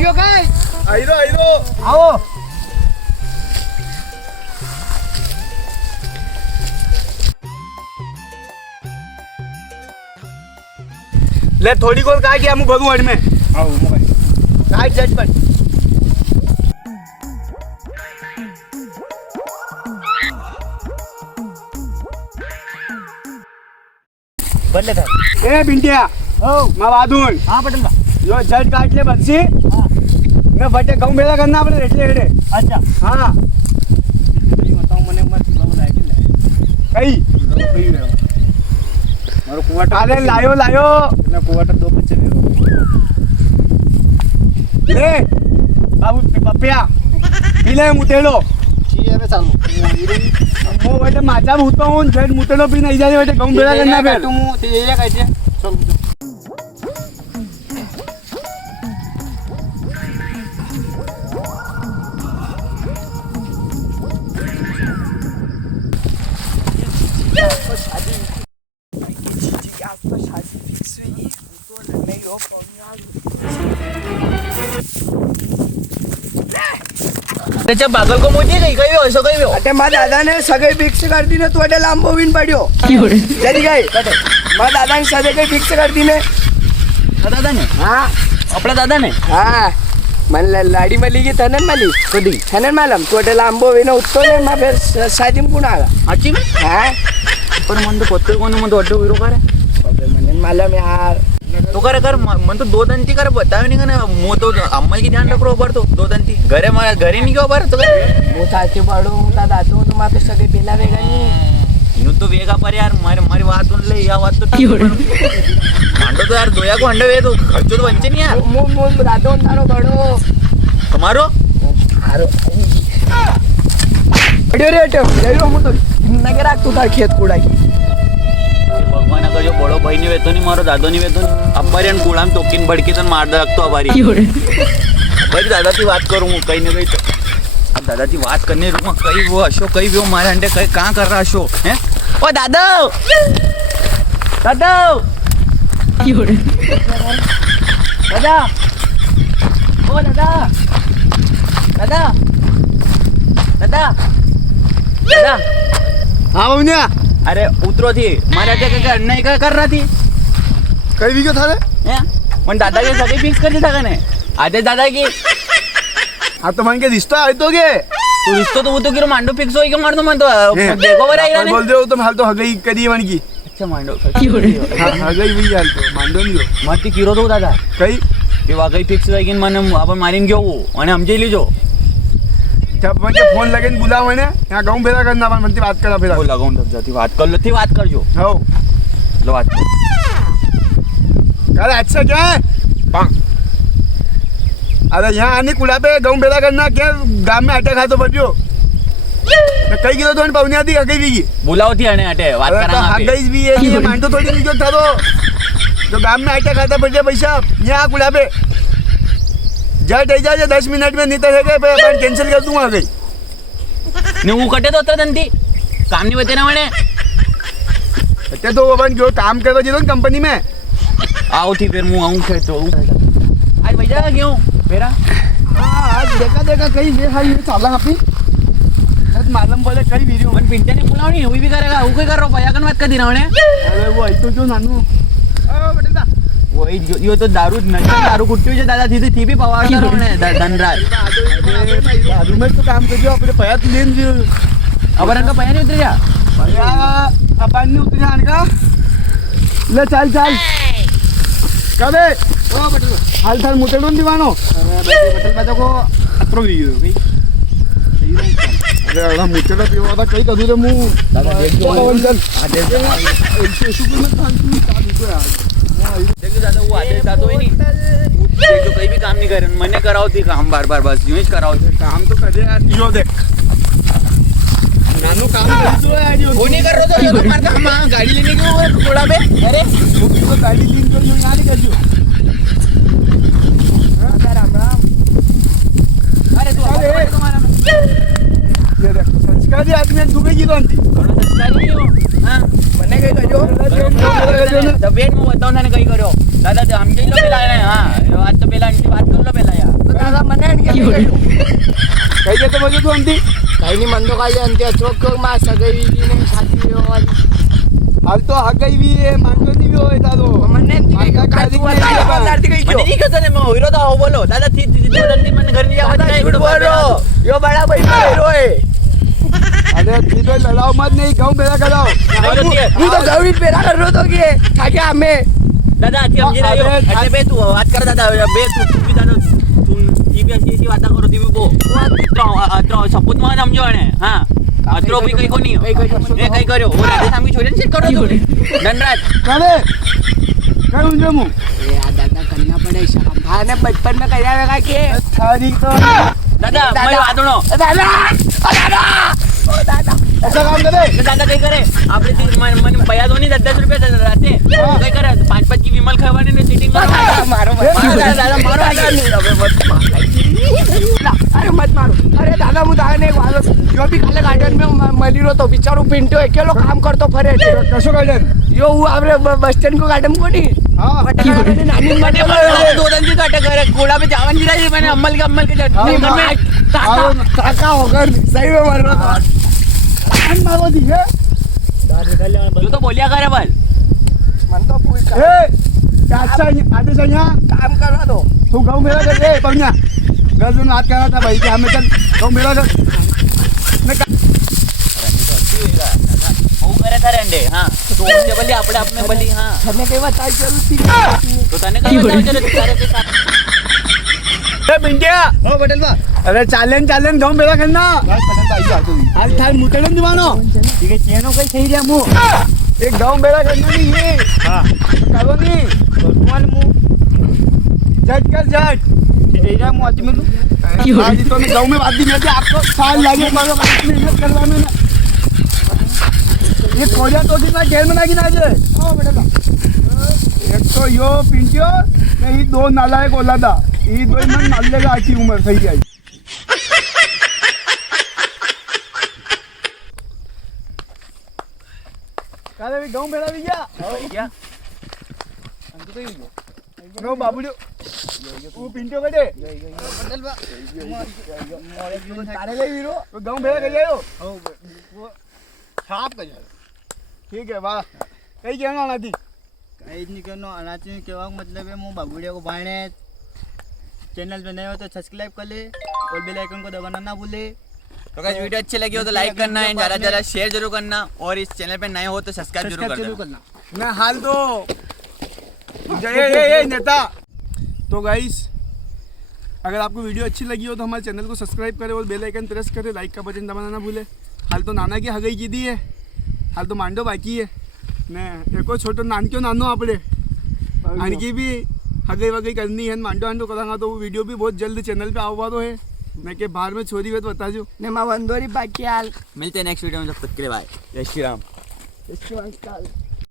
આવી ગયો કાઈ આઈરો આવો લે થોડી કોલ કાઈ કે અમુ ભગું હડ મે આવો મોબાઈલ કાઈ જજ પણ બદલે થાય એ બિંડિયા ઓ માં વાદુન હા પટેલ જો જજ કાટ લે બનસી હા મે બટે ગૌ ભેગા કરના આપણે એટલે હેડે અચ્છા હા કઈ બતાવ મને મત બહુ લાગી ને કઈ મારો કુવાટર અરે લાયો ના કુવાટર દો પચ્ચે લે બાબુ પપ્પિયા પીલે મુતેલો છી હવે ચાલો મો બટે માચા ભૂતો હું જજ મુતેલો પી નહીં જાય બટે ગૌ ભેગા કરના ફેર તું તે એરિયા કાઈ છે ચલ त्याच्या बागल को मोठी काही काही असं काही अटे मा दादाने सगळे फिक्स करती ने तू अटे लांबो विन पड्यो जरी गई मा दादाने सगळे काही फिक्स करती ने दादा ने हाँ आपला दादा ने हाँ मन लाडी मली की तनन मली कधी तनन मालम तू अटे लांबो विन उत्तो ने मा फिर शादी में कुणा आला अच्छी में हाँ पण मन तो पत्ते कोण मन तो अड्डो विरो करे मन मालम यार तो करे कर मन तो दो दंती करे बतावे नहीं कने मो तो अम्मा की ध्यान रखो बर तो दो दंती घरे मारा घरे नहीं क्यों बर तो वो साचे पडो ता दादो तो मा पे सगळे पेला वेगा नी यूं तो वेगा पर यार मारी बात सुन ले या बात तो मांडो तो यार दोया को अंडे वे तो खर्चो तो बंचे नहीं यार मो मो दादो तारो बडो तुम्हारो हारो अडे रे अटे जायो मु तो नगे राख तू तार खेत कुडाकी भगवान अगर जो बड़ो भाई ने वेतो नहीं मारो दादो नहीं वेतो अब्बारी आणि कुळाम टोकीन भडकी तर मार लागतो अबारी बरी दादाची बात करू मग काही नाही काही अब दादाची बात करने रूम कई वो अशो कई वो मारे अंडे कई कहाँ कर रहा अशो हैं ओ दादा दादा दादा ओ दादा दादा दादा दादा हाँ बबनिया अरे उतरो थी मारे अटे काय अन्याय काय कर रहा थी कई विगो थारे हैं पण दादा के सगळे फिक्स कर देता का नाही आधे दादा की हाँ तो मन के रिश्ता आहे तो गे तू रिश्तो तो वो तो किरो मांडो फिक्स होई के मारतो म्हणतो देखो बरं आहे ना बोल दे तो हाल तो हगई कधी मन की अच्छा मांडो हगई भी हाल तो मांडो नहीं हो मग ती किरो तो दादा कई ते वाकई फिक्स होई की मन आपण मारीन घेऊ आणि आमचे लिजो तब मन के फोन लगेन बुला मैंने यहाँ गाँव भेजा करना अपन मनती बात करा फिर हो लगाऊन तब जाती बात कर लो थी बात कर जो हो लो बात कर अरे अच्छा क्या है अरे यहाँ आने कुला पे गाँव भेजा करना क्या गाँव में आटे खातो बच्चो कई किलो तो पावनी आती हगई भी बोलाओ थी आणि अटे बात अरे तो करा हगई भी है ये मांडो थोड़ी नहीं था तो गाँव में आटे खाता बच्चे पैसा यहाँ कुला पे जा ढाई जा 10 मिनट में नहीं तो है अपन कैंसिल कर दूंगा गई ने ऊ कटे तो धंती काम नहीं होते ना म्हणे ते तो अपन जो काम करवा जी कंपनी में आओ थी फिर मुँह आऊँ खेतो आज भैया क्यों मेरा हाँ आज देखा कहीं ये हाई चाला हापी मालूम बोले कई वीडियो पण पिंट्याने बोलावणी हुई भी करेगा ऊ काय कर रहा भैया कन बात कधी ना म्हणे अरे वो आई तो जो नानू बेटा वही यो तो दारू नशा दारू कुट्टी जो दादा थी थी भी पवार कर म्हणे धनराज दारू में तो काम कर जो अपने पयात लेन जो अबरन का पया नहीं उतरे जा भैया अपन ने उतरे आने का ले चल कबे ओ बटल हाल थाल मुटेडोन दीवानो बटल बजा को अत्रो वीडियो भाई अरे अड़ा मुटेडा पीवा था कई कदू रे मु दादा देख जो आदेश शुक्र में थाल तू का दीको यार देखो दादा वो आदेश जातो ही नहीं देख जो कहीं भी काम नहीं करे मैंने कराओ थी काम बार बस यूं ही कराओ थी काम तो कर यार यो देख नानू काम कर जो यार यो वो नहीं कर रहा था ये तो मारता हम गाड़ी लेने के थोड़ा पे अरे वो भी तो गाड़ी लिंक कर जो यहाँ नहीं कर जो राम राम अरे तू तुम्हारा ये देख संस्कारी आदमी तू गई तो अंती करो संस्कारी नहीं हो हां मैंने कहीं कर जो तब वेट में बताओ ना कहीं करो दादा हमके लो पेला है हां आज तो पेला इनकी बात कर लो पेला यार કઈ જતો બધું તું અંતિ કઈ ની મન તો કાલે અંતે અચોક માં સગાઈ ને સાથી વ્યવહાર હાલ તો હગાઈ બી એ માંગતો નહીં બી હોય તારો મને એમ થી હગા કાઢી કઈ નહીં વધારથી કઈ મને નહીં કહેતો ને મેં હોઈરો તો આવો બોલો દાદા થી જલ્દી મને ઘર ની આવવા જાય બોલો યો બડા ભાઈ ભાઈ રોય અરે તી તો લડાવ મત નહીં ઘઉં ભેગા કરાવ હું તો ગૌરી પેરા કરરો તો કે કાકે અમે દાદા આથી સમજી રહ્યો એટલે બે તું વાત કર દાદા બે તું બી દાદા તું ઈ વાત કરો તી બો અત્રો સપૂત માં સમજો ને હા અત્રો બી કઈ કોની એ કઈ કર્યો ઓ રાધે સામી છોડીને શીટ કરો તું ધનરાજ કાલે કઈ ઊંજો મુ એ આ દાદા કન્ના પડે શરમ થાને બચપન में કર્યા વેગા કે થારી તો દાદા મારો આદણો દાદા ઓ દાદા ऐसा काम करे દાદા કઈ કરે આપણે મને પૈયા દો ની 10 રૂપિયા રાતે કઈ કરે 5 કી વિમલ ખાવાની ને સીટિંગ મારો દાદા મારો અરે મત મારો અરે દાદા હું દાને વાલો જો બી કાલે ગાર્ડન में મળી રહ્યો તો બિચારો પિન્ટો એકેલો કામ કરતો ફરે છે કશો ગાર્ડન યો હું આપણે બસ સ્ટેન્ડ કો ગાર્ડન કોની હા નાની મને દो दिन की काटे करे कोड़ा पे जावन जी रही मैंने अम्मल के चटनी में કાકા વગર સહી में मर रहा था मारो दी है तू तो बोलिया करे बल મન તો પૂછ ए अच्छा आते से यहाँ કામ કરવા દો तू गाँव मेरा कर ए पवनिया घर में हाथ करा था भाई कि हमें चल गाँव मेरा कर હું કરે તારે અંડે હા તો ઓકે ભલે આપણે આપને ભલી હા તને કઈ વાત જરૂર હતી તો તને કઈ બતાવ ચલે તારે કે ए पिंटिया ઓ પટેલ બા अरे चालन गाँव मेरा करना બસ પટેલ બા આવી જાવ हाल थाल मुतेड़ो दीवानो ठीक है चेनो कई सही रे मु एक गाँव मेरा करना नहीं ये हां करो नहीं तो तुम्हारे मु जट कर जट एरा मु आती मिलू आज तो मैं गाँव में बात दी मेरे आपको साल लगे मगर मेहनत करवा में ना ये कोरिया तो कितना जेल में लगी ना जे ઓ પટેલ બા एक तो यो पिंटियो ने ये दो नालायक औलादा ये दो मन नाले का आची उम्र सही गई काले भी गाँव बेड़ा भी गया क्या नो बाबूजी वो पिंटियो कटे પટેલ બા तारे गई वीरो तो गाँव बेड़ा कर जायो ઓ છાપ કરી ठीक है वाह कई कहना आना थी कई नहीं करनो अनाची केवा मतलब है मु बाबूड़िया को भाणे चैनल पे नए हो तो सब्सक्राइब कर ले और बेल आइकन को दबाना ना भूले तो गाइस वीडियो अच्छी लगी हो तो लाइक करना है ज़्यादा ज़्यादा शेयर जरूर करना और इस चैनल पे नए हो तो सब्सक्राइब जरूर करना करना मैं हाल तो ये नेता तो गाइस अगर आपको वीडियो अच्छी लगी हो तो हमारे चैनल को सब्सक्राइब करें और बेल आइकन प्रेस करें लाइक का बटन दबाना ना भूले हाल तो नाना की हगई की दी है हाल तो मांडो बाकी है ने एको छोटो नानक्यो नानो आपड़े आणकी भी हगई वगई करनी है मांडो आंडो करांगा तो वो वीडियो भी बहुत जल्द चैनल पे आवा तो है मैं के बाहर में छोरी हुए तो बता जो ને માં વંદોરી બાકી હાલ मिलते हैं नेक्स्ट वीडियो में, जब तक के लिए बाय जय श्री राम વિશ્વાસ કાલ